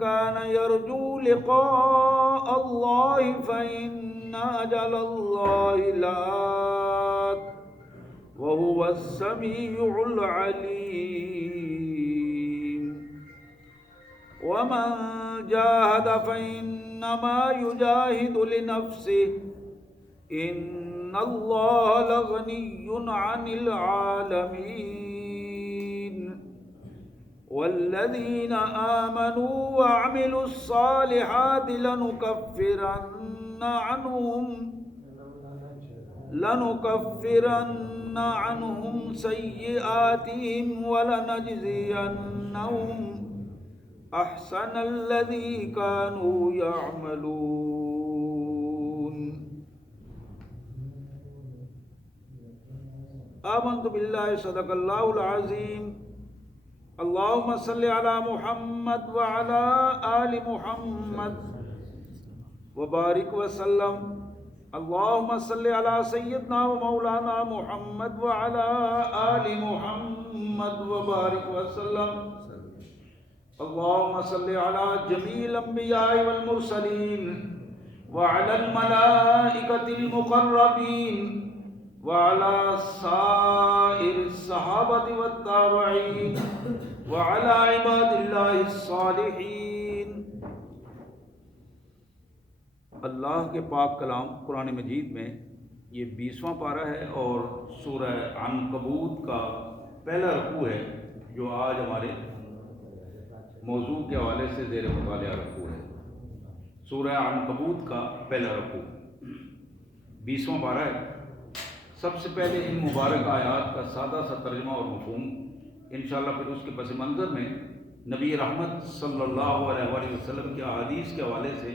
كان يرجو لقاء الله فإن أجل الله لآت وهو السميع العليم ومن جاهد فإنما يجاهد لنفسه إن الله لغني عن العالمين والذين آمنوا وعملوا الصالحات لنكفرن عنهم سيئاتهم ولنجزينهم أحسن الذي كانوا يعملون آمنت بالله صدق الله العظيم اللهم صل على محمد وعلى آل محمد وبارك وسلم اللهم صل على سيدنا ومولانا محمد وعلى آل محمد وبارك وسلم اللهم صل على جميع الأنبياء والمرسلين وعلى الملائكة المقربين وعلى سائر الصحابة والتابعين وعلى عباد الله الصالحين. اللہ کے پاک کلام قرآن مجید میں یہ 20واں پارہ ہے اور سورہ عنکبوت کا پہلا رکوع ہے جو آج ہمارے موضوع کے حوالے سے زیر مطالعہ رکوع ہے. سورہ عنکبوت کا پہلا رکوع 20واں پارہ ہے. سب سے پہلے ان مبارک آیات کا سادہ سا ترجمہ اور مفہوم، انشاءاللہ پھر اس کے پس منظر میں نبی رحمت صلی اللہ علیہ وآلہ وسلم کے احادیث کے حوالے سے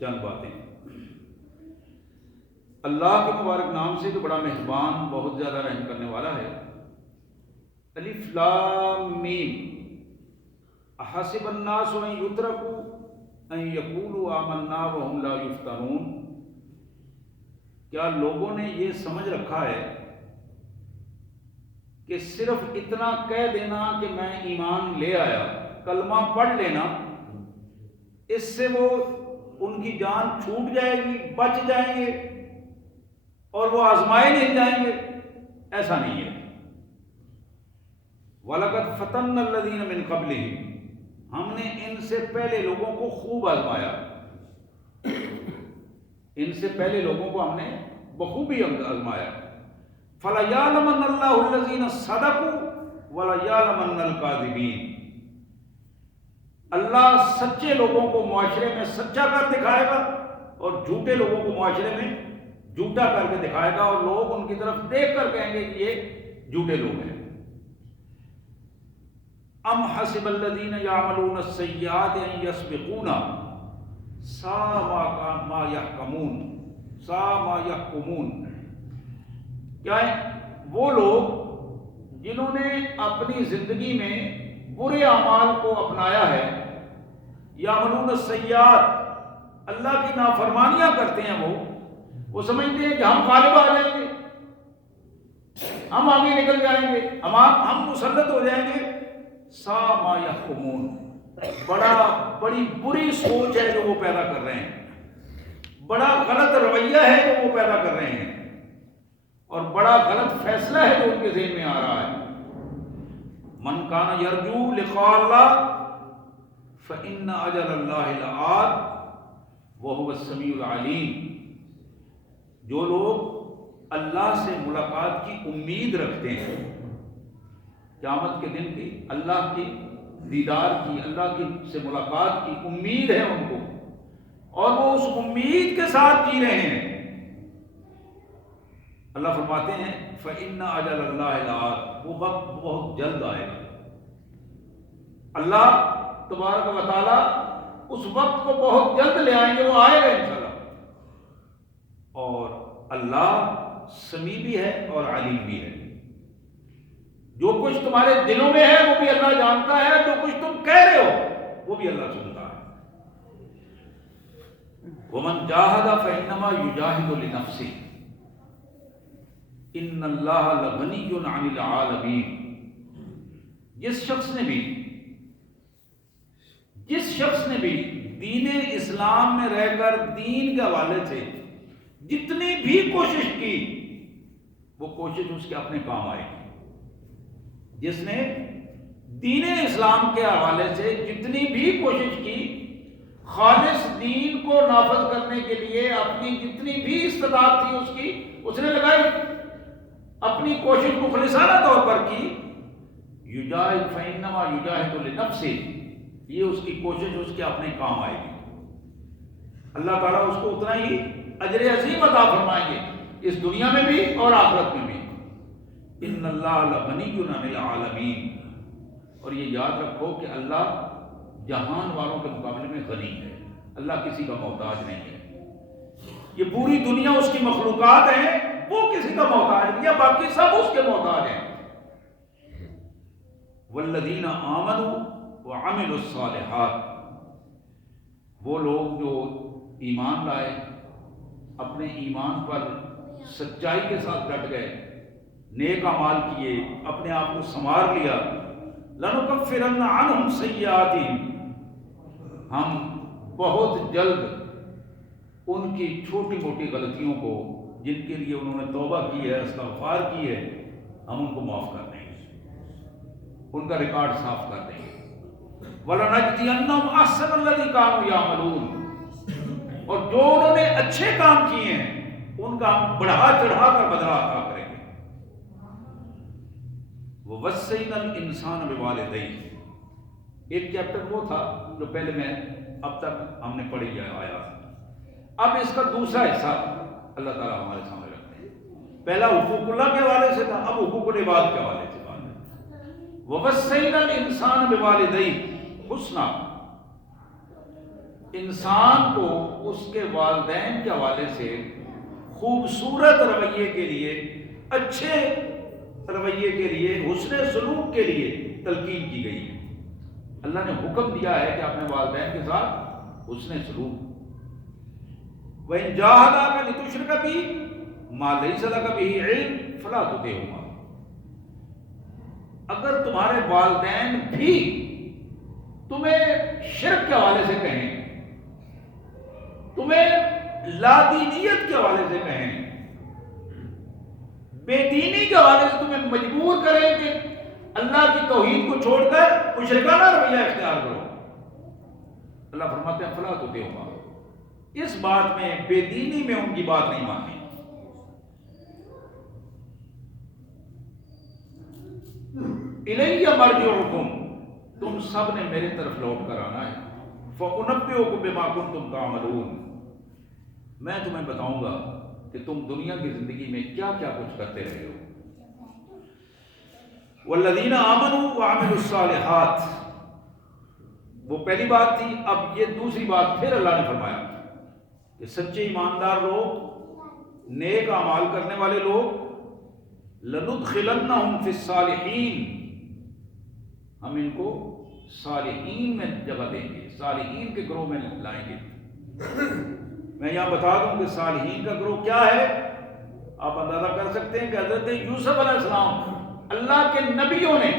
چند باتیں. اللہ کے مبارک نام سے جو بڑا مہربان، بہت زیادہ رحم کرنے والا ہے. الف لام میم احسب الناس ان یترکوا ان یقولوا آمنا وهم لا یفتنون. کیا لوگوں نے یہ سمجھ رکھا ہے کہ صرف اتنا کہہ دینا کہ میں ایمان لے آیا، کلمہ پڑھ لینا، اس سے وہ ان کی جان چھوٹ جائے گی، بچ جائیں گے اور وہ آزمائے نہیں جائیں گے؟ ایسا نہیں ہے. وَلَقَدْ فَتَنَّا الَّذِينَ مِن قَبْلِهِمْ، ہم نے ان سے پہلے لوگوں کو خوب آزمایا. ان سے پہلے لوگوں کو ہم نے بخوبی آزمایا. فَلَيَعْلَمَنَّ اللَّهُ الَّذِينَ صَدَقُوا وَلَيَعْلَمَنَّ الْكَاذِبِينَ. اللہ سچے لوگوں کو معاشرے میں سچا کر دکھائے گا اور جھوٹے لوگوں کو معاشرے میں جھوٹا کر کے دکھائے گا، اور لوگ ان کی طرف دیکھ کر کہیں گے کہ یہ جھوٹے لوگ ہیں. ام حسب الذین یعملون السیئات ان یسبقونا ساء ما یحکمون. کیا وہ لوگ جنہوں نے اپنی زندگی میں برے اعمال کو اپنایا ہے، یعملون السیئات، اللہ کی نافرمانیاں کرتے ہیں، وہ سمجھتے ہیں کہ ہم غالب آ جائیں گے، ہم آگے نکل جائیں گے، ہم مسلط ہو جائیں گے. ساء ما یحکمون، بڑی بری سوچ ہے جو وہ پیدا کر رہے ہیں، بڑا غلط رویہ ہے جو وہ پیدا کر رہے ہیں، اور بڑا غلط فیصلہ ہے جو ان کے ذہن میں آ رہا ہے. من کان یرجو لقاء اللہ فإن أجل اللہ لآت وهو السمیع العلیم. جو لوگ اللہ سے ملاقات کی امید رکھتے ہیں، قیامت کے دن کی، اللہ کی دیدار کی، اللہ کی سے ملاقات کی امید ہے ان کو، اور وہ اس امید کے ساتھ جی رہے ہیں، اللہ فرماتے ہیں فإن أجل اللہ لآت، وہ وقت بہت جلد آئے گا. اللہ تبارک و تعالی اس وقت کو بہت جلد لے آئیں گے، وہ آئے گا انشاءاللہ. اور اللہ سمیع بھی ہے اور علیم بھی ہے. جو کچھ تمہارے دلوں میں ہے وہ بھی اللہ جانتا ہے، جو کچھ تم کہہ رہے ہو وہ بھی اللہ سنتا ہے. وَمَنْ جَاهَدَ فَإِنَّمَا يُجَاهِدُ لِنَفْسِهِ إِنَّ اللَّهَ لَغَنِيٌّ عَنِ الْعَالَمِينَ. جس شخص نے بھی دین اسلام میں رہ کر دین کے حوالے سے جتنی بھی کوشش کی وہ کوشش اس کے اپنے کام آئے گی۔ جس نے دین اسلام کے حوالے سے جتنی بھی کوشش کی، خالص دین کو نافذ کرنے کے لیے اپنی جتنی بھی استطاعت تھی اس نے لگائی، اپنی کوشش مخلصانہ طور پر کی۔ یجاہد فإنما یجاہد لنفسہ، یہ اس کی کوشش اس کے اپنے کام آئے گی۔ اللہ تعالیٰ اس کو اتنا ہی اجر عظیم عطا فرمائیں گے، اس دنیا میں بھی اور آخرت میں بھی۔ ان اللہ لغنی عن العالمین، اور یہ یاد رکھو کہ اللہ جہان والوں کے مقابلے میں غنی ہے، اللہ کسی کا محتاج نہیں ہے۔ یہ پوری دنیا اس کی مخلوقات ہیں، وہ کسی کا محتاج نہیں ہے، باقی سب اس کے محتاج ہیں۔ والذین آمنوا وعملوا الصالحات، وہ لوگ جو ایمان لائے، اپنے ایمان پر سچائی کے ساتھ ڈٹ گئے، نیک اعمال کیے، اپنے آپ کو سنوار لیا۔ لنکفرن عنہم سیئاتہم، ہم بہت جلد ان کی چھوٹی موٹی غلطیوں کو، جن کے لیے انہوں نے توبہ کی ہے، استغفار کی ہے، ہم ان کو معاف کر دیں گے، ان کا ریکارڈ صاف کر دیں گے۔ وَلَنَجْزِيَنَّهُمْ أَحْسَنَ الَّذِي كَانُوا يَعْمَلُونَ، اور جو انہوں نے اچھے کام کیے ہیں ان کا ہم بڑھا چڑھا کر بدلہ عطا کریں گے۔ وَوَصَّيْنَا الْإِنسَانَ بِوَالِدَيْهِ، ایک چیپٹر وہ تھا جو پہلے میں اب تک ہم نے پڑھی آیا، اب اس کا دوسرا حصہ اللہ تعالیٰ ہمارے سامنے رکھتے ہیں۔ پہلا حقوق اللہ کے حوالے سے تھا، اب حقوق العباد کے حوالے سے بات ہے۔ وَوَصَّيْنَا الْإِنسَانَ بِوَالِدَيْهِ حُسْنًا، انسان کو اس کے والدین کے حوالے سے خوبصورت رویے کے لیے، اچھے رویے کے لیے، حسن سلوک کے لیے تلقین کی گئی ہے۔ اللہ نے حکم دیا ہے کہ اپنے والدین کے ساتھ حسن سلوک۔ وَإِن جَاهَدَاكَ لِتُشْرِكَ بِي مَا لَيْسَ لَكَ بِهِ عِلْمٌ فَلَا تُطِعْهُمَا، اگر تمہارے والدین بھی تمہیں شرک کے حوالے سے کہیں، تمہیں لادینیت کے حوالے سے کہیں، بے دینی کے حوالے سے تمہیں مجبور کریں کہ اللہ کی توحید کو چھوڑ کر مشرکانہ رویہ اختیار کرو، اللہ فرماتے ہیں فلا تطیعہما، اس بات میں، بے دینی میں ان کی بات نہیں ماننی۔ الیہ مرجعکم، تم سب نے میرے طرف لوٹ کر آنا ہے۔ فأنبئکم بما کنتم تعملون، میں تمہیں بتاؤں گا کہ تم دنیا کی زندگی میں کیا کیا کچھ کرتے رہے ہو۔ والذین آمنوا وعملوا الصالحات، وہ پہلی بات تھی، اب یہ دوسری بات پھر اللہ نے فرمایا کہ سچے ایماندار لوگ، نیک اعمال کرنے والے لوگ، لندخلنہم فی الصالحین، ہم ان کو صالحین میں جگہ دیں گے، صالحین کے گروہ میں لائیں گے۔ میں یہاں بتا دوں کہ صالحین کا گروہ کیا ہے، آپ اندازہ کر سکتے ہیں کہ حضرت یوسف علیہ السلام، اللہ کے نبیوں نے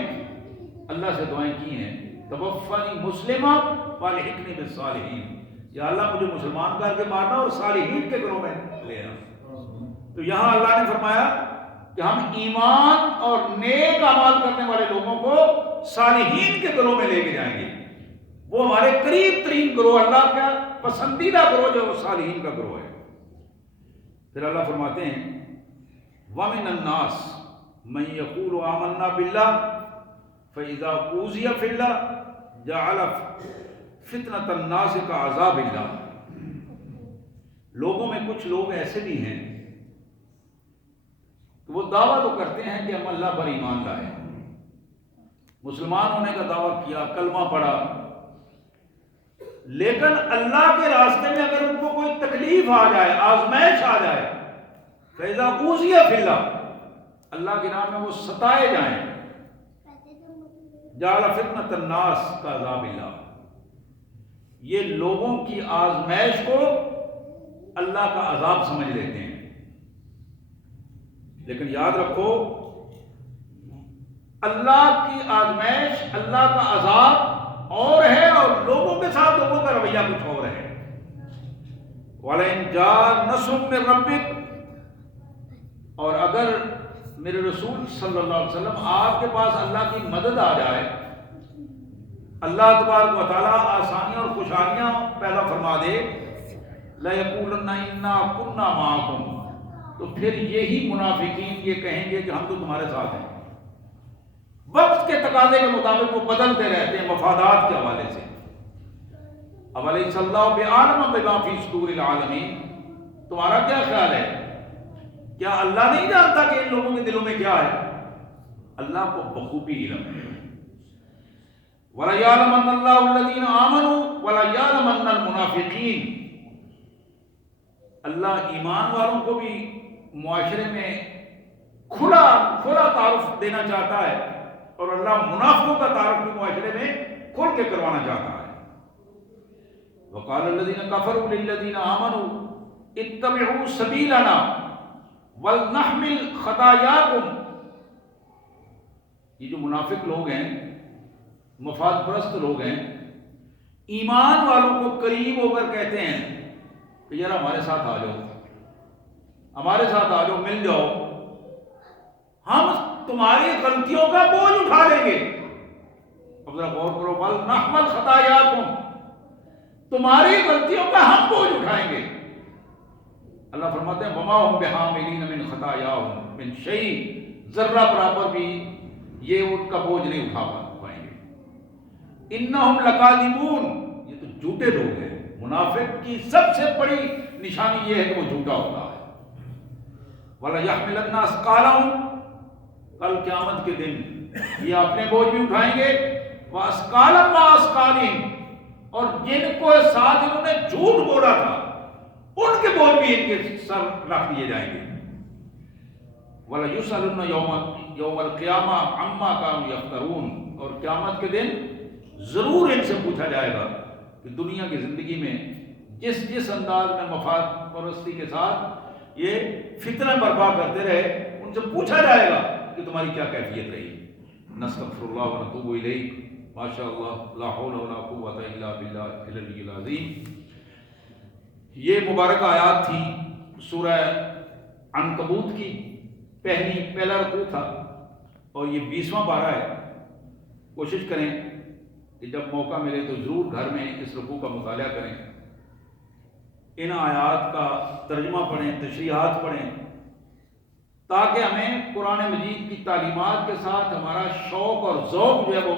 اللہ سے دعائیں کی ہیں، توفنی مسلمہ والحقنی بالصالحین، یا اللہ مجھے مسلمان کر کے مارنا اور صالحین کے گروہ میں لے آنا۔ تو یہاں اللہ نے فرمایا کہ ہم ایمان اور نیک اعمال کرنے والے لوگوں کو صالحین کے گروہ میں لے کے جائیں گے، وہ ہمارے قریب ترین گروہ، اللہ کا پسندیدہ گروہ جو صالحین کا گروہ ہے۔ پھر اللہ فرماتے ہیں وَمِنَ النَّاسِ مَن يَقُولُ آمَنَّا بِاللَّهِ فَإِذَا أُوذِيَ فِي اللَّهِ جَعَلَ فِتْنَةَ النَّاسِ كَعَذَابِ اللَّهِ، لوگوں میں کچھ لوگ ایسے بھی ہیں کہ وہ دعویٰ تو کرتے ہیں کہ ہم اللہ پر ایمان لائے، مسلمان ہونے کا دعویٰ کیا، کلمہ پڑھا، لیکن اللہ کے راستے میں اگر ان کو کوئی تکلیف آ جائے، آزمائش آ جائے، فَإِذَا أُوذِيَ فِي اللَّهِ، اللہ کے نام میں وہ ستائے جائیں، جَعَلَ فِتْنَةَ النَّاسِ كَعَذَابِ اللَّهِ، یہ لوگوں کی آزمائش کو اللہ کا عذاب سمجھ لیتے ہیں۔ لیکن یاد رکھو، اللہ کی آزمائش، اللہ کا عذاب اور ہے، اور لوگوں کے ساتھ لوگوں کا کچھ اور ہے. وَلَئِنْ جَاءَ نَصْرٌ مِّن رَّبِّكَ، اور اگر میرے رسول صلی اللہ علیہ وسلم آپ کے پاس اللہ کی مدد آ جائے، اللہ تبارک و تعالیٰ آسانیاں اور خوشحالیاں پیدا فرما دے، لَيَقُولَنَّ إِنَّا كُنَّا مَعَكُمْ، تو پھر یہی منافقین یہ کہیں گے کہ ہم تو تمہارے ساتھ ہیں. وقت کے تقاضے کے مطابق وہ بدلتے رہتے ہیں مفادات کے حوالے سے. أَوَلَيْسَ اللَّهُ بِعَالِمٍ بِمَا فِي صُدُورِ الْعَالَمِينَ، تمہارا کیا خیال ہے، کیا اللہ نہیں جانتا کہ ان لوگوں کے دلوں میں کیا ہے؟ اللہ کو بخوبی علم ہے. وَلَيَعْلَمَنَّ اللَّهُ الَّذِينَ آمَنُوا وَلَيَعْلَمَنَّ الْمُنَافِقِينَ، اللہ ایمان والوں کو بھی معاشرے میں کھلا تعارف دینا چاہتا ہے، اور اللہ منافقوں کا تعارف بھی معاشرے میں کھل کے کروانا چاہتا ہے. وَقَالَ الَّذِينَ كَفَرُوا لِلَّذِينَ آمَنُوا اتَّبِعُوا سَبِيلَنَا وَلْنَحْمِلْ خَطَايَاكُمْ، یہ جو منافق لوگ ہیں، مفاد پرست لوگ ہیں، ایمان والوں کو قریب ہو کر کہتے ہیں کہ یار ہمارے ساتھ آ جاؤ، ہمارے ساتھ آ جاؤ، مل جاؤ، ہم تمہاری غلطیوں کا بوجھ اٹھا لیں گے. اب ذرا غور کرو، وَلْنَحْمِلْ خَطَايَاكُمْ، تمہاری غلطیوں کا ہم بوجھ اٹھائیں گے. اللہ فرماتے ہیں وَمَا هُمْ بِحَامِلِينَ مِنْ خَطَايَاهُمْ مِنْ شَيْءٍ، ذرہ برابر بھی یہ ان کا بوجھ نہیں اٹھا پائیں گے. إِنَّهُمْ لَكَاذِبُونَ، یہ تو جھوٹے لوگ ہیں. منافق کی سب سے بڑی نشانی یہ ہے کہ وہ جھوٹا ہوتا ہے. وَلَيَحْمِلَنَّ أَثْقَالَهُمْ، کل قیامت کے دن یہ اپنے بوجھ بھی اٹھائیں گے. وَأَثْقَالًا مَّعَ أَثْقَالِهِمْ، اور جن کو ساتھ انہوں نے جھوٹ بولا تھا ان کے بوجھ بھی ان کے سر رکھ دیے جائیں گے. وَلَيُسْأَلُنَّ يَوْمَ الْقِيَامَةِ عَمَّا كَانُوا يَفْتَرُونَ، اور قیامت کے دن ضرور ان سے پوچھا جائے گا کہ دنیا کی زندگی میں جس انداز میں مفاد پرستی کے ساتھ یہ فتنہ برپا کرتے رہے، ان سے پوچھا جائے گا کہ تمہاری کیا کیفیت رہی. نستغفر اللہ ونتوب الیہ. ماشاء اللہ، لا حول ولا قوۃ الا باللہ العلی العظیم. یہ مبارک آیات تھی سورہ عنکبوت کی، پہلا رکوع تھا اور یہ 20واں پارہ ہے. کوشش کریں کہ جب موقع ملے تو ضرور گھر میں اس رکوع کا مطالعہ کریں، ان آیات کا ترجمہ پڑھیں، تشریحات پڑھیں، تاکہ ہمیں قرآن مجید کی تعلیمات کے ساتھ ہمارا شوق اور ذوق جو ہے وہ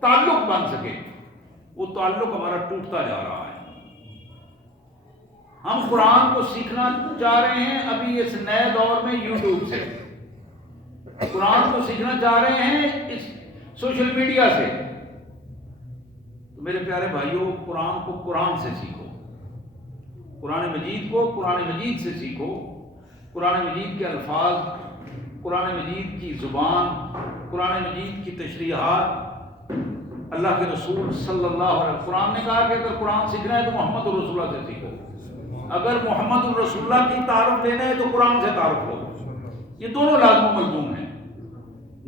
تعلق بن سکے. وہ تعلق ہمارا ٹوٹتا جا رہا ہے. ہم قرآن کو سیکھنا چاہ رہے ہیں ابھی اس نئے دور میں یوٹیوب سے، قرآن کو سیکھنا چاہ رہے ہیں اس سوشل میڈیا سے. تو میرے پیارے بھائیوں، قرآن کو قرآن سے سیکھو، قرآن مجید کو قرآن مجید سے سیکھو. قرآن مجید کے الفاظ، قرآن مجید کی زبان، قرآن مجید کی تشریحات، اللہ کے رسول صلی اللہ علیہ وسلم. قرآن نے کہا کہ اگر قرآن سیکھنا ہے تو محمد الرسول اللہ سے سیکھو، اگر محمد الرسول اللہ کی تعارف لینا ہے تو قرآن سے تعارف لو. یہ دونوں لازم و ملزوم ہیں،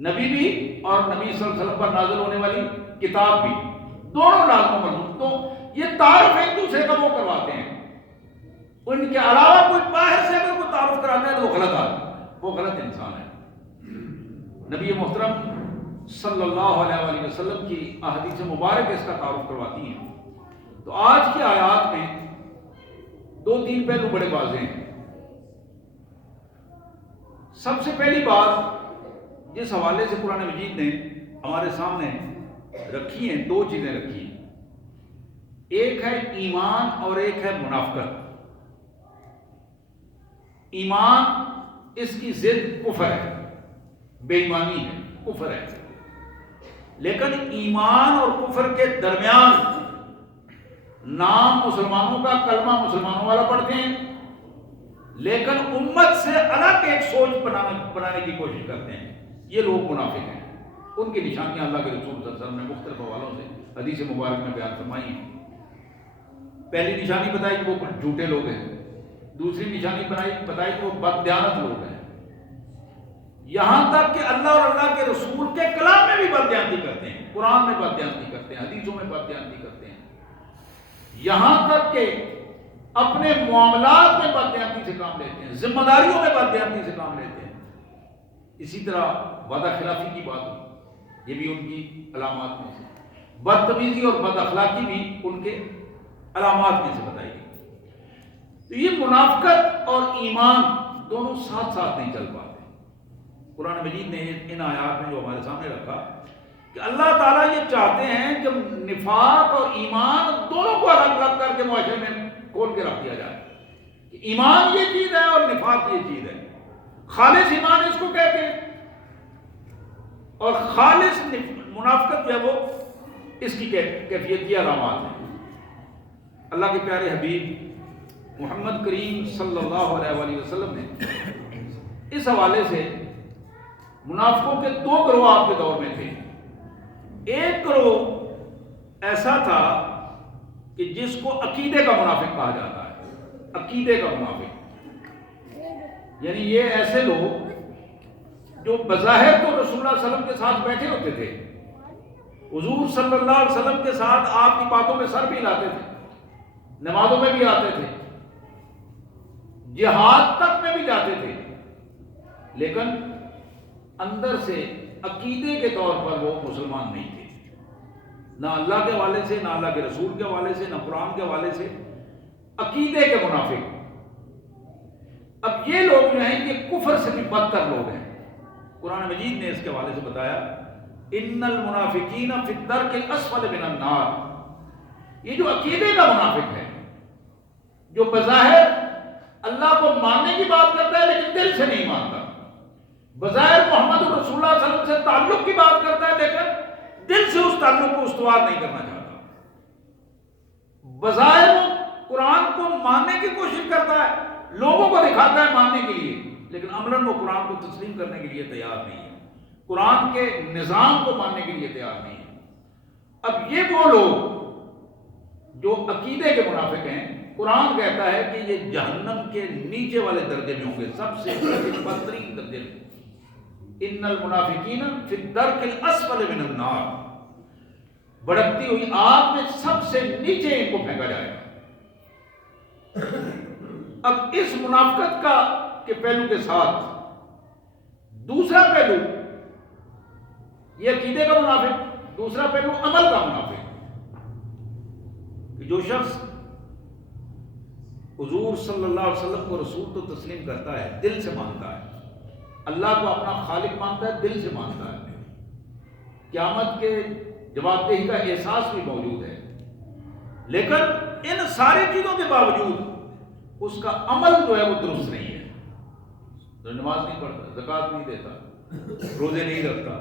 نبی بھی اور نبی صلی اللہ علیہ وسلم پر نازل ہونے والی کتاب بھی، دونوں لازم و ملزوم. تو یہ تعارف ایک دوسرے کا وہ کرواتے ہیں. ان کے علاوہ کوئی باہر سے اگر کوئی تعارف کراتا ہے تو وہ غلط آدمی، وہ غلط انسان ہے. نبی محترم صلی اللہ علیہ وآلہ وسلم کی احادیث مبارک اس کا تعارف کرواتی ہیں. تو آج کی آیات میں 2-3 پہلو بڑے واضح ہیں. سب سے پہلی بات جس حوالے سے قرآن مجید نے ہمارے سامنے رکھی ہیں، 2 چیزیں رکھی ہیں. ایک ہے ایمان اور ایک ہے منافقت. ایمان اس کی ضد کفر ہے، بے ایمانی ہے، کفر ہے. لیکن ایمان اور کفر کے درمیان نام مسلمانوں کا، کلمہ مسلمانوں والا پڑھتے ہیں، لیکن امت سے الگ ایک سوچ بنانے کی کوشش کرتے ہیں. یہ لوگ منافق ہیں. ان کی نشانیاں اللہ کے رسول صلی اللہ علیہ وسلم نے مختلف حوالوں سے حدیث مبارک میں بیان فرمائی ہیں. پہلی نشانی بتائی کہ وہ جھوٹے لوگ ہیں. دوسری نشانی بتائی کہ وہ بددیانت لوگ ہیں. یہاں تک کہ اللہ اور اللہ کے رسول کے کلام میں بھی بددیانتی کرتے ہیں، قرآن میں بددیانتی کرتے ہیں، حدیثوں میں بددیانتی کرتے ہیں. یہاں تک کہ اپنے معاملات میں بددیانتی سے کام لیتے ہیں، ذمہ داریوں میں بددیانتی سے کام لیتے ہیں۔ اسی طرح وعدہ خلافی کی بات ہوئی، یہ بھی ان کی علامات میں سے، بدتمیزی اور بد اخلاقی بھی ان کے علامات میں سے بتائی گئی۔ تو یہ منافقت اور ایمان دونوں ساتھ ساتھ نہیں چل پاتے۔ قرآن مجید نے ان آیات میں جو ہمارے سامنے رکھا کہ اللہ تعالیٰ یہ چاہتے ہیں کہ نفاق اور ایمان دونوں کو الگ الگ کر کے معاشرے میں کھول کے رکھ دیا جائے کہ ایمان یہ چیز ہے اور نفاق یہ چیز ہے۔ خالص ایمان اس کو کہتے ہیں اور خالص منافقت جو ہے وہ اس کی کیفیت کی علامات ہیں۔ اللہ کے پیارے حبیب محمد کریم صلی اللہ علیہ وآلہ وسلم نے اس حوالے سے منافقوں کے دو گروہ آپ کے دور میں تھے۔ ایک گروہ ایسا تھا کہ جس کو عقیدے کا منافق کہا جاتا ہے، عقیدے کا منافق، یعنی یہ ایسے لوگ جو بظاہر تو رسول اللہ صلی اللہ علیہ وسلم کے ساتھ بیٹھے ہوتے تھے، حضور صلی اللہ علیہ وسلم کے ساتھ آپ کی باتوں میں سر بھی ہلاتے تھے، نمازوں میں بھی آتے تھے، جہاد تک میں بھی جاتے تھے، لیکن اندر سے عقیدے کے طور پر وہ مسلمان نہیں تھے، نہ اللہ کے حوالے سے، نہ اللہ کے رسول کے حوالے سے، نہ قرآن کے حوالے سے، عقیدے کے منافق۔ اب یہ لوگ جو ہیں یہ کفر سے بھی بدتر لوگ ہیں۔ قرآن مجید نے اس کے حوالے سے بتایا ان المنافقین فی الدرک الاسفل من النار، یہ جو عقیدے کا منافق ہے، جو بظاہر اللہ کو ماننے کی بات کرتا ہے لیکن دل سے نہیں مانتا، بظاہر محمد رسول اللہ صلی اللہ علیہ وسلم سے تعلق کی بات کرتا ہے لیکن دل سے اس تعلق کو استوار نہیں کرنا چاہتا، بظاہر وہ قرآن کو ماننے کی کوشش کرتا ہے، لوگوں کو دکھاتا ہے ماننے کے لیے، لیکن عملاً وہ قرآن کو تسلیم کرنے کے لیے تیار نہیں ہے، قرآن کے نظام کو ماننے کے لیے تیار نہیں ہے۔ اب یہ وہ لوگ جو عقیدے کے منافق ہیں، قرآن کہتا ہے کہ یہ جہنم کے نیچے والے درجے میں ہوں گے، سب سے بدترین درجے میں۔ ان المنافقین فی الدرک الاسفل من النار، بھڑکتی ہوئی آگ میں سب سے نیچے ان کو پھینکا جائے گا۔ اب اس منافقت کا کے پہلو کے ساتھ دوسرا پہلو یہ عقیدے کا منافق، دوسرا پہلو عمل کا منافق، کہ جو شخص حضور صلی اللہ علیہ وسلم کو رسول تو تسلیم کرتا ہے، دل سے مانتا ہے، اللہ کو اپنا خالق مانتا ہے، دل سے مانتا ہے، قیامت کے جواب دہی کا احساس بھی موجود ہے، لیکن ان ساری چیزوں کے باوجود اس کا عمل جو ہے وہ درست نہیں ہے، جو نماز نہیں پڑھتا، زکوٰۃ نہیں دیتا، روزے نہیں رکھتا،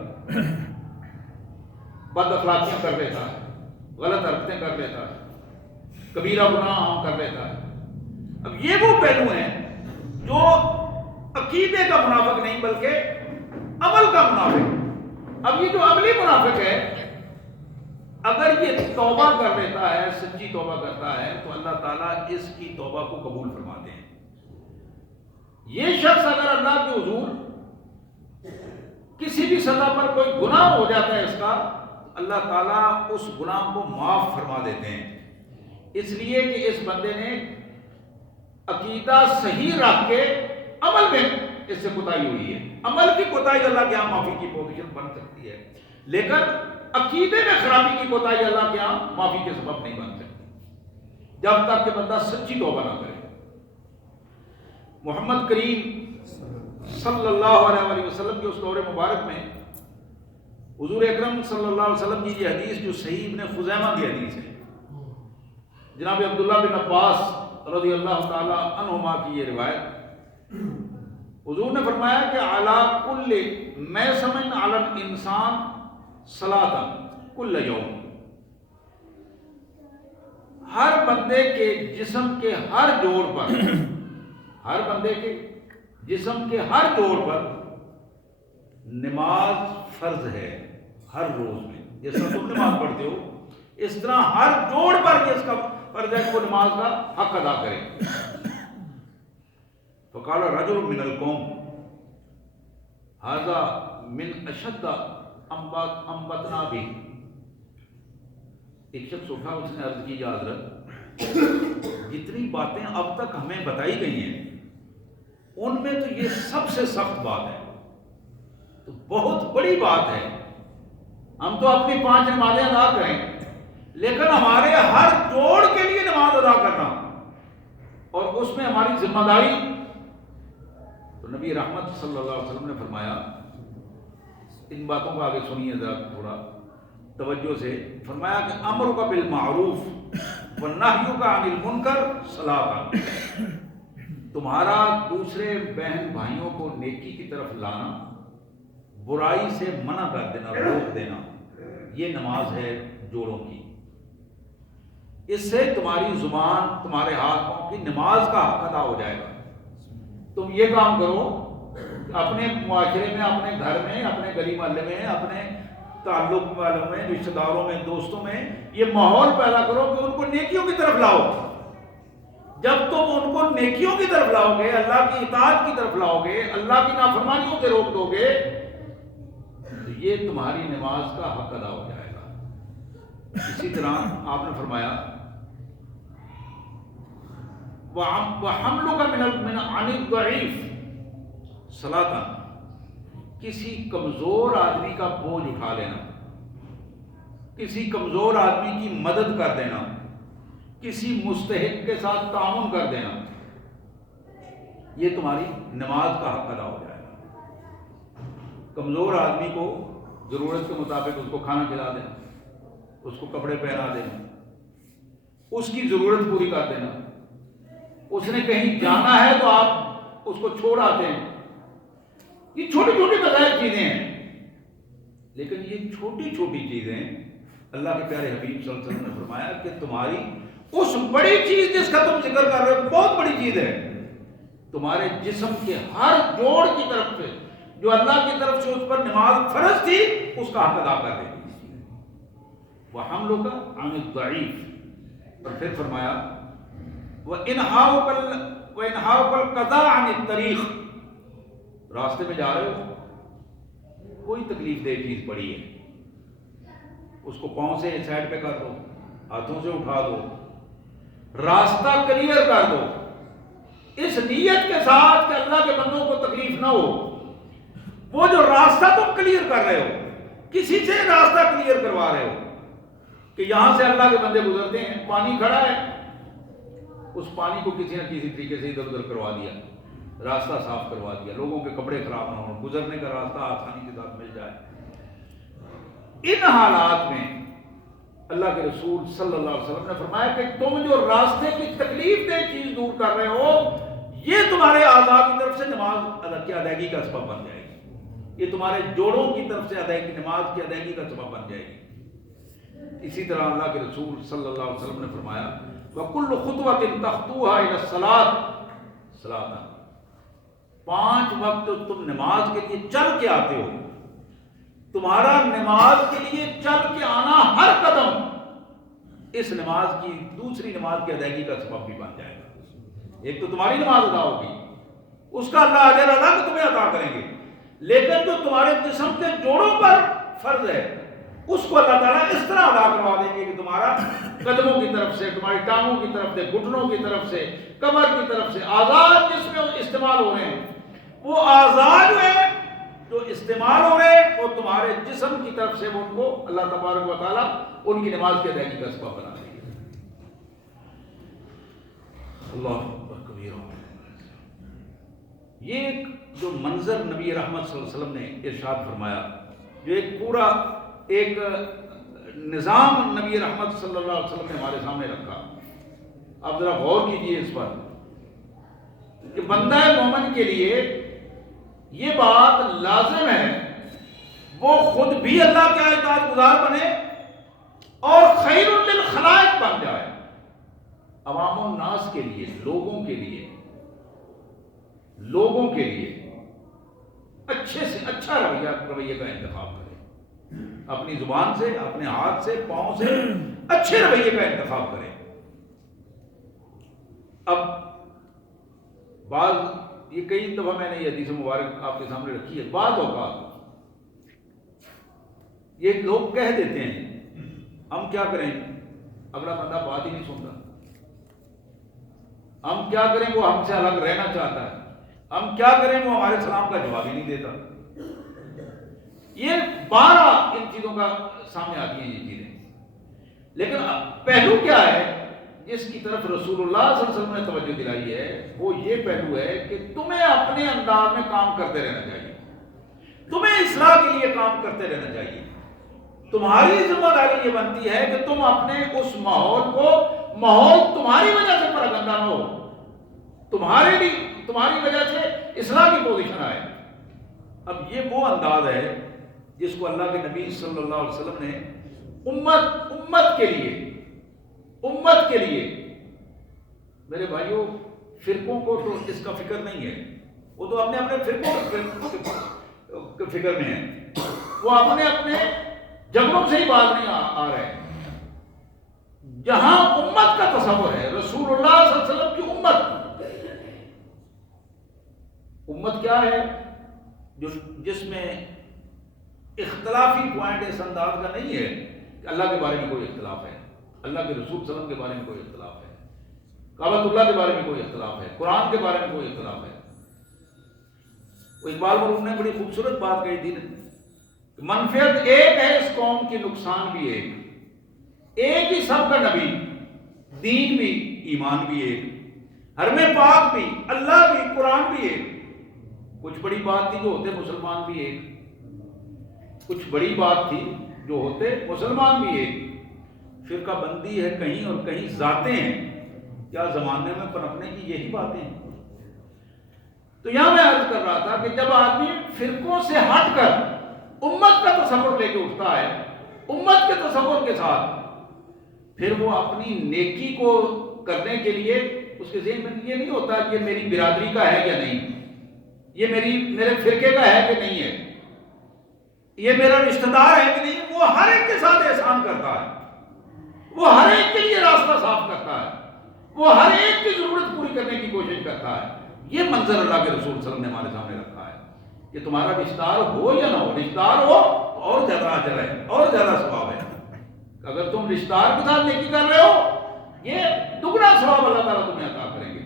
بد اخلاقیاں کر لیتا ہے، غلط حرکتیں کر لیتا ہے، کبیرہ گناہ عام کر لیتا ہے۔ اب یہ وہ پہلو ہیں جو عقیدے کا منافق نہیں بلکہ عمل کا منافق۔ اب یہ جو عملی منافق ہے، اگر یہ توبہ کر لیتا ہے، سچی توبہ کرتا ہے، تو اللہ تعالیٰ اس کی توبہ کو قبول فرماتے ہیں۔ یہ شخص اگر اللہ کے حضور کسی بھی سطح پر کوئی گناہ ہو جاتا ہے اس کا، اللہ تعالیٰ اس گناہ کو معاف فرما دیتے ہیں، اس لیے کہ اس بندے نے عقیدہ صحیح رکھ کے عمل میں اس سے کوتاہی ہوئی ہے۔ عمل کی کوتاہی اللہ کے یہاں معافی کی پوزیشن بن سکتی ہے، لیکن عقیدے میں خرابی کی کوتاہی اللہ کے یہاں معافی کے سبب نہیں بن سکتی، جب تک کہ بندہ سچی توبہ نہ کرے۔ محمد کریم صلی اللہ علیہ وسلم کے اس دور مبارک میں حضور اکرم صلی اللہ علیہ وسلم کی یہ حدیث جو صحیح ابن خزیمہ کی حدیث ہے، جناب عبداللہ بن عباس رضی اللہ تعالی عنہما کی یہ روایت، حضور نے فرمایا کہ علی کل میسمن علی الانسان صلاۃ کل یوم، ہر بندے کے جسم کے ہر جوڑ پر، ہر بندے کے جسم کے ہر جوڑ پر نماز فرض ہے ہر روز میں، جیسا تم نماز پڑھتے ہو اس طرح ہر جوڑ پر اس کا فرض ہے کہ وہ نماز کا حق ادا کرے۔ فقال رجل من القوم ھذا من اشد انبتنا بھی، ایک شخص اٹھا، اس نے عرض کی یا حضرت جتنی باتیں اب تک ہمیں بتائی گئی ہیں ان میں تو یہ سب سے سخت بات ہے، تو بہت بڑی بات ہے۔ ہم تو اپنی 5 نمازیں ادا کریں، لیکن ہمارے ہر جوڑ کے لیے نماز ادا کرنا اور اس میں ہماری ذمہ داری، تو نبی رحمت صلی اللہ علیہ وسلم نے فرمایا، ان باتوں کو آگے سنیے ذرا تھوڑا توجہ سے، فرمایا کہ امرک بالمعروف ونہیک عن المنکر صلاۃ، تمہارا دوسرے بہن بھائیوں کو نیکی کی طرف لانا، برائی سے منع کر دینا، روک دینا، یہ نماز ہے جوڑوں کی۔ اس سے تمہاری زبان، تمہارے ہاتھ پاؤں کی نماز کا حق ادا ہو جائے گا۔ تم یہ کام کرو، اپنے معاشرے میں، اپنے گھر میں، اپنے گلی محلے میں، اپنے تعلق والوں میں، رشتہ داروں میں، دوستوں میں یہ ماحول پیدا کرو کہ ان کو نیکیوں کی طرف لاؤ۔ جب تم ان کو نیکیوں کی طرف لاؤ گے، اللہ کی اطاعت کی طرف لاؤ گے، اللہ کی نافرمانیوں سے روک دو گے، تو یہ تمہاری نماز کا حق ادا ہو جائے گا۔ اسی طرح آپ نے فرمایا وَحَمْلُكَ مِنَ عَنِ الضَّعِيفِ صَلَاتًا، کسی کمزور آدمی کا بوجھ اٹھا لینا، کسی کمزور آدمی کی مدد کر دینا، کسی مستحق کے ساتھ تعاون کر دینا، یہ تمہاری نماز کا حق ادا ہو جائے گا۔ کمزور آدمی کو ضرورت کے مطابق اس کو کھانا کھلا دینا، اس کو کپڑے پہنا دینا، اس کی ضرورت پوری کر دینا۔ اس نے کہیں جانا ہے تو آپ اس کو چھوڑ آتے ہیں۔ یہ چھوٹی چھوٹی بظاہر چیزیں ہیں، لیکن یہ چھوٹی چھوٹی چیزیں اللہ کے پیارے حبیب صلی اللہ علیہ وسلم نے فرمایا کہ تمہاری اس بڑی چیز جس کا تم ذکر کر رہے ہو بہت بڑی چیز ہے، تمہارے جسم کے ہر جوڑ کی طرف سے جو اللہ کی طرف سے اس پر نماز فرض تھی اس کا حق ادا کر دے گی۔ وَحَمْلُكَ عَنِ الضَّعِيفِ، اور پھر فرمایا وَإِنْهَاؤُكَ الْقَضَاءَ عَنِ الطَّرِيقِ، راستے میں جا رہے ہو، کوئی تکلیف دہ چیز پڑی ہے، اس کو پاؤں سے سائڈ پہ کر دو، ہاتھوں سے اٹھا دو، راستہ کلیئر کر دو، اس نیت کے ساتھ کہ اللہ کے بندوں کو تکلیف نہ ہو۔ وہ جو راستہ تم کلیئر کر رہے ہو، کسی سے راستہ کلیئر کروا رہے ہو کہ یہاں سے اللہ کے بندے گزرتے ہیں، پانی کھڑا ہے، اس پانی کو کسی نہ کسی طریقے سے ادھر ادھر کروا دیا، راستہ صاف کروا دیا، لوگوں کے کپڑے خراب نہ ہوں، گزرنے کا راستہ آسانی کے ساتھ مل جائے۔ ان حالات میں اللہ کے رسول صلی اللہ علیہ وسلم نے فرمایا کہ تم جو راستے کی تکلیف دہ چیز دور کر رہے ہو، یہ تمہارے اعضاء کی طرف سے نماز کی ادائیگی کا سبب بن جائے گی، یہ تمہارے جوڑوں کی طرف سے ادائیگی، نماز کی ادائیگی کا سبب بن جائے گی۔ اسی طرح اللہ کے رسول صلی اللہ علیہ وسلم نے فرمایا وَكُلُّ خُطْوَةٍ تَخْطُوهَا إِلَى الصَّلَاةِ صلاۃ، 5 وقت تم نماز کے لیے چل کے آتے ہو، تمہارا نماز کے لیے چل کے آنا ہر قدم اس نماز کی، دوسری نماز کی ادائیگی کا سبب بھی بن جائے گا۔ ایک تو تمہاری نماز ادا ہوگی، اس کا اللہ اجر الگ تمہیں عطا کریں گے، لیکن جو تمہارے جسم کے جوڑوں پر فرض ہے اس کو اللہ تعالیٰ اس طرح ادا کروا دیں گے کہ تمہارا قدموں کی طرف سے، تمہاری ٹانگوں کی طرف سے، گھٹنوں کی طرف سے، کمر کی طرف سے، اعضاء جس میں استعمال ہو رہے ہیں، وہ اعضاء جو ہیں جو استعمال ہو رہے ہیں وہ تمہارے جسم کی طرف سے وہ ان کو اللہ تبارک و تعالیٰ ان کی نماز کے ادائیگی کا سبب بنا دیں گے۔ اللہ اکبر کبیرہ۔ یہ ایک جو منظر نبی رحمت صلی اللہ علیہ وسلم نے ارشاد فرمایا، جو ایک پورا ایک نظام نبی رحمت صلی اللہ علیہ وسلم نے ہمارے سامنے رکھا، آپ ذرا غور کیجئے اس پر کہ بندہ مومن کے لیے یہ بات لازم ہے وہ خود بھی اللہ کے اطاعت گزار بنے اور خیر للخلائق بن جائے، عوام الناس کے لیے، لوگوں کے لیے اچھے سے اچھا رویے کا انتخاب کرے، اپنی زبان سے، اپنے ہاتھ سے، پاؤں سے اچھے رویے کا انتخاب کرے۔ اب بعض یہ کئی دفعہ میں نے یہ حدیث مبارک آپ کے سامنے رکھی ہے، بعض اوقات یہ لوگ کہہ دیتے ہیں، ہم کیا کریں، اگلا بندہ بات ہی نہیں سنتا، ہم کیا کریں وہ ہم سے الگ رہنا چاہتا ہے، ہم کیا کریں وہ ہمارے سلام کا جواب ہی نہیں دیتا. یہ 12 ان چیزوں کا سامنے آتی ہیں یہ چیزیں. لیکن پہلو کیا ہے جس کی طرف رسول اللہ صلی اللہ علیہ وسلم نے توجہ دلائی ہے، وہ یہ پہلو ہے کہ تمہیں اپنے انداز میں کام کرتے رہنا چاہیے، تمہیں اصلاح کے لیے کام کرتے رہنا چاہیے. تمہاری ذمہ داری یہ بنتی ہے کہ تم اپنے اس ماحول تمہاری وجہ سے پراگندہ نہ ہو، تمہاری وجہ سے اصلاح کی پوزیشن آئے. اب یہ وہ انداز ہے جس کو اللہ کے نبی صلی اللہ علیہ وسلم نے امت کے لیے میرے بھائیوں، فرقوں کو تو اس کا فکر نہیں ہے، وہ تو اپنے فرقوں کے فکر میں ہے، وہ اپنے جگہوں سے ہی باز نہیں آ رہے. جہاں امت کا تصور ہے، رسول اللہ صلی اللہ علیہ وسلم کی امت کیا ہے؟ جس میں اختلافی پوائنٹ اس انداز کا نہیں ہے کہ اللہ کے بارے میں کوئی اختلاف ہے، اللہ کے رسول صلی اللہ علیہ وسلم کے بارے میں کوئی اختلاف ہے، کعبۃ اللہ کے بارے میں کوئی اختلاف ہے، قرآن کے بارے میں کوئی اختلاف ہے. وہ اقبال مرحوم نے بڑی خوبصورت بات کہی تھی کہ منفعت ایک ہے اس قوم کی، نقصان بھی ایک ہی سب کا نبی، دین بھی ایمان بھی ایک، حرم پاک بھی، اللہ بھی، قرآن بھی ایک. کچھ بڑی بات تھی جو ہوتے مسلمان بھی ایک، کچھ بڑی بات تھی جو ہوتے مسلمان بھی ایک. فرقہ بندی ہے کہیں اور کہیں ذاتیں ہیں، کیا زمانے میں پنپنے کی یہی باتیں ہیں. تو یہاں میں عرض کر رہا تھا کہ جب آدمی فرقوں سے ہٹ کر امت کا تصور لے کے اٹھتا ہے، امت کے تصور کے ساتھ، پھر وہ اپنی نیکی کو کرنے کے لیے اس کے ذہن میں یہ نہیں ہوتا کہ یہ میری برادری کا ہے یا نہیں، یہ میرے فرقے کا ہے کہ نہیں ہے، یہ میرا رشتہ دار ہے کہ نہیں. وہ ہر ایک کے ساتھ احسان کرتا ہے، وہ ہر ایک کے لیے راستہ صاف کرتا ہے، وہ ہر ایک کی ضرورت پوری کرنے کی کوشش کرتا ہے. یہ منظر اللہ کے رسول صلی اللہ علیہ وسلم نے ہمارے سامنے رکھا ہے کہ تمہارا رشتہ دار ہو یا نہ ہو، رشتہ دار ہو تو اور زیادہ اجر ہے، اور زیادہ ثواب ہے. اگر تم رشتہ دار کے ساتھ نیکی کر رہے ہو، یہ دگنا ثواب اللہ تعالیٰ تمہیں عطا کریں گے.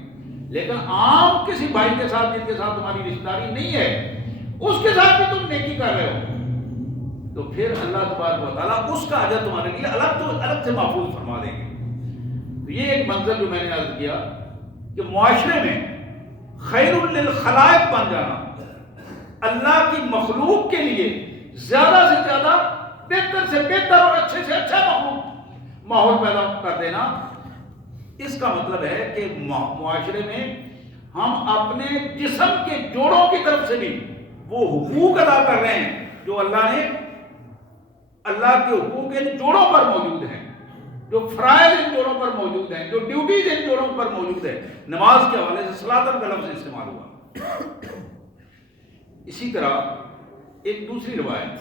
لیکن عام کسی بھائی کے ساتھ جن کے ساتھ تمہاری رشتہ داری نہیں ہے، اس کے ساتھ بھی تم نیکی کر رہے ہو، تو پھر اللہ تبارک و تعالیٰ اس کا اجر تمہارے لیے الگ سے محفوظ فرما دیں گے. تو یہ ایک منظر جو میں نے عرض کیا کہ معاشرے میں خیر للخلائق بن جانا، اللہ کی مخلوق کے لیے زیادہ سے زیادہ، بہتر سے بہتر اور اچھے سے اچھا ماحول پیدا کر دینا، اس کا مطلب ہے کہ معاشرے میں ہم اپنے جسم کے جوڑوں کی طرف سے بھی وہ حقوق ادا کر رہے ہیں جو اللہ کے حقوق ان جوڑوں پر موجود ہیں، جو فرائض ان جوڑوں پر موجود ہیں، جو ڈیوٹیز ان جوڑوں پر موجود ہیں. نماز کے حوالے سے صلاۃ کا لفظ استعمال ہوا. اسی طرح ایک دوسری روایت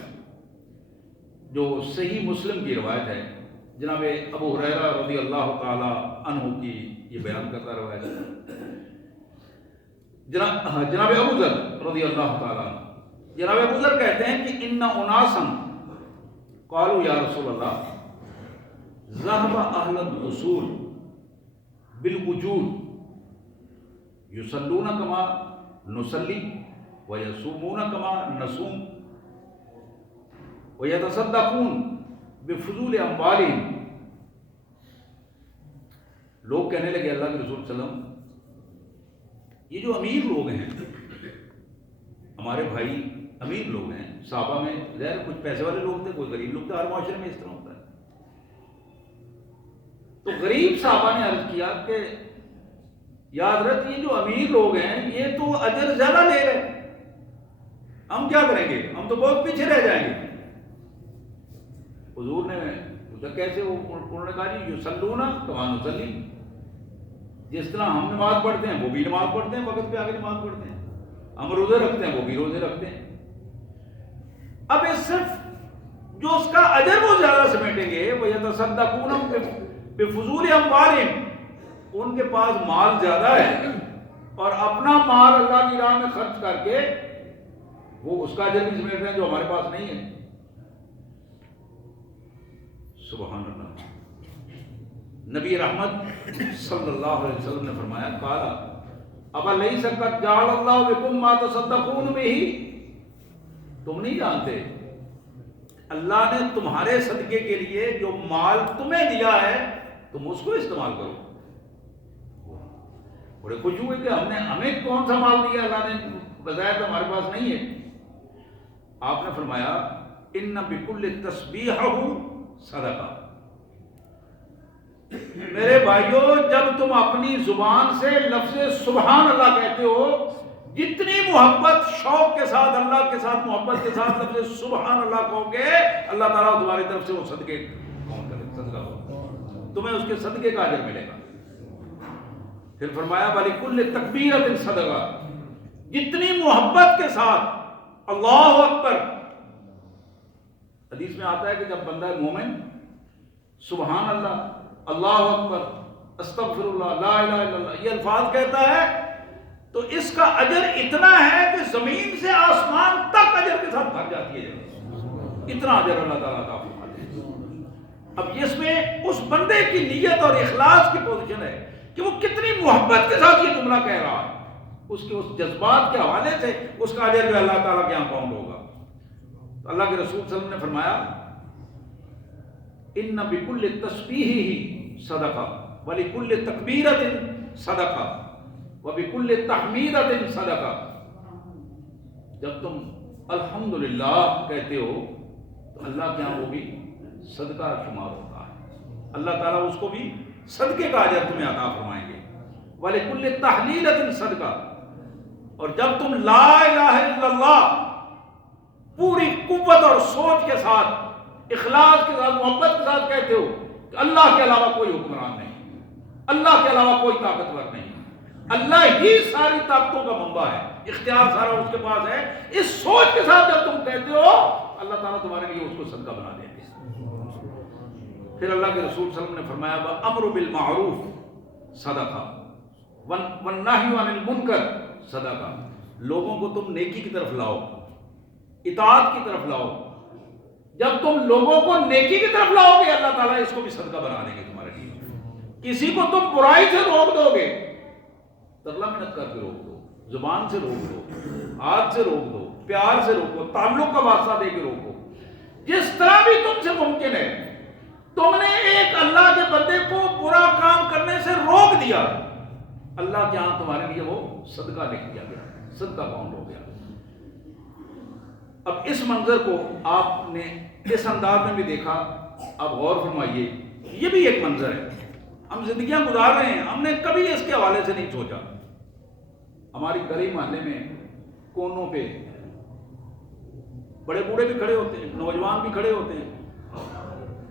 جو صحیح مسلم کی روایت ہے، جناب ابو ہریرہ رضی اللہ تعالی عنہ کی یہ بیان کرتا روایت ہے. جناب ابو ذر رضی اللہ تعالی عنہ، جناب ابو ذر کہتے ہیں کہ ان اناسا قالوا یا رسول اللہ ذهب اهل الدثور بالاجور يصلون كما نصلي ويصومون كما نصوم ويتصدقون بفضول اموالهم. لوگ کہنے لگے اللہ کے رسول صلی اللہ علیہ وسلم، یہ جو امیر لوگ ہیں، ہمارے بھائی امیر لوگ ہیں، صحابہ میں ظاہر کچھ پیسے والے لوگ تھے، کوئی غریب لوگ تھے، ہر معاشرے میں اس طرح ہوتا ہے. تو غریب صحابہ نے عرض کیا کہ یا حضرت یہ جو امیر لوگ ہیں یہ تو اجر زیادہ لے رہے، ہم کیا کریں گے، ہم تو بہت پیچھے رہ جائیں گے. حضور نے پوچھا کیسے؟ انہوں نے کہا جی یصلون کما نصلی، جس طرح ہم نماز پڑھتے ہیں وہ بھی نماز پڑھتے ہیں، وقت پہ آ کے نماز پڑھتے ہیں، ہم روزے رکھتے ہیں وہ بھی روزے رکھتے ہیں. اب اس صرف جو اس کا اجر وہ زیادہ سمیٹیں گے، وہ یتصدقون بفضول اموالہم، ان کے پاس مال زیادہ ہے اور اپنا مال اللہ کی راہ میں خرچ کر کے وہ اس کا اجر بھی سمیٹ رہے ہیں جو ہمارے پاس نہیں ہے. سبحان اللہ. نبی رحمت صلی اللہ علیہ وسلم نے فرمایا قال اولیس قد جعل اللہ بکم ما تصدقون بہ، تم نہیں جانتے اللہ نے تمہارے صدقے کے لیے جو مال تمہیں دیا ہے تم اس کو استعمال کرو. بڑے خوش ہوئے کہ ہمیں کون سا مال دیا اللہ نے، بظاہر تو ہمارے پاس نہیں ہے. آپ نے فرمایا ان بکل تسبیحہ صدقہ. میرے بھائیوں جب تم اپنی زبان سے لفظ سبحان اللہ کہتے ہو، جتنی محبت شوق کے ساتھ اللہ کے ساتھ محبت کے ساتھ لفظ سبحان اللہ کہو گے اللہ تعالیٰ تمہاری طرف سے وہ صدقے کون کرے، صدقہ ہو، تمہیں اس کے صدقے کا اجر ملے گا. پھر فرمایا وَلِكُلِّ تَكْبِيرَةٍ صَدَقَةٌ، جتنی محبت کے ساتھ اللہ اکبر. حدیث میں آتا ہے کہ جب بندہ مومن سبحان اللہ، اللہ اکبر، استغفر اللہ، لا الہ الا اللہ یہ الفاظ کہتا ہے تو اس کا اجر اتنا ہے کہ زمین سے آسمان تک اجر کے ساتھ بھر جاتی ہے. اتنا اجر اللہ تعالیٰ عطا فرماتے ہیں. اب اس میں اس بندے کی نیت اور اخلاص کی پوزیشن ہے کہ وہ کتنی محبت کے ساتھ یہ جملہ کہہ رہا ہے، اس کے اس جذبات کے حوالے سے اس کا اجر جو اللہ تعالیٰ کے یہاں پاؤنڈ ہوگا. تو اللہ کے رسول صلی اللہ علیہ وسلم نے فرمایا ان بکل تسبیح صدقہ ولکل تکبیرۃ صدقہ وبکل تحمیدۃ صدقہ. جب تم الحمدللہ کہتے ہو تو اللہ کے یہاں وہ بھی صدقہ شمار ہوتا ہے، اللہ تعالیٰ اس کو بھی صدقے کا اجر تمہیں عطا فرمائیں گے. وَلِكُلِّ تَحْلِيلَةٍ صَدْقَةٌ، اور جب تم لا الہ الا اللہ پوری قوت اور سوچ کے ساتھ اخلاص کے ساتھ محبت کے ساتھ کہتے ہو کہ اللہ کے علاوہ کوئی حکمران نہیں، اللہ کے علاوہ کوئی طاقتور نہیں، اللہ ہی ساری طاقتوں کا منبع ہے، اختیار سارا اس کے پاس ہے، اس سوچ کے ساتھ جب تم کہتے ہو اللہ تعالیٰ تمہارے لیے اس کو صدقہ بنا دیں گے. پھر اللہ کے رسول صلی اللہ علیہ وسلم نے فرمایا وَأَمْرُ بِالْمَعْرُوفِ صدقہ وَالنَّهْيُ عَنِ الْمُنْكَرِ صدقہ. لوگوں کو تم نیکی کی طرف لاؤ، اطاعت کی طرف لاؤ. جب تم لوگوں کو نیکی کی طرف لاؤ گے اللہ تعالیٰ اس کو بھی صدقہ بنا دیں گے تمہارے لیے. کسی کو تم برائی سے روک دو گے، ترلا منت کر کے روک دو، زبان سے روک دو، ہاتھ سے روک دو، پیار سے روکو، تعلق کا واسطہ دے کے روکو، جس طرح بھی تم سے ممکن ہے. تم نے ایک اللہ کے بندے کو برا کام کرنے سے روک دیا، اللہ کے ہاں تمہارے لیے وہ صدقہ لکھ دیا گیا، صدقہ کاؤنٹ ہو گیا. اب اس منظر کو آپ نے اس انداز میں بھی دیکھا. اب غور فرمائیے، یہ بھی ایک منظر ہے. ہم زندگیاں گزار رہے ہیں، ہم نے کبھی اس کے حوالے سے نہیں سوچا. ہماری گلی محلے میں کونوں پہ بڑے بوڑھے بھی کھڑے ہوتے ہیں، نوجوان بھی کھڑے ہوتے ہیں،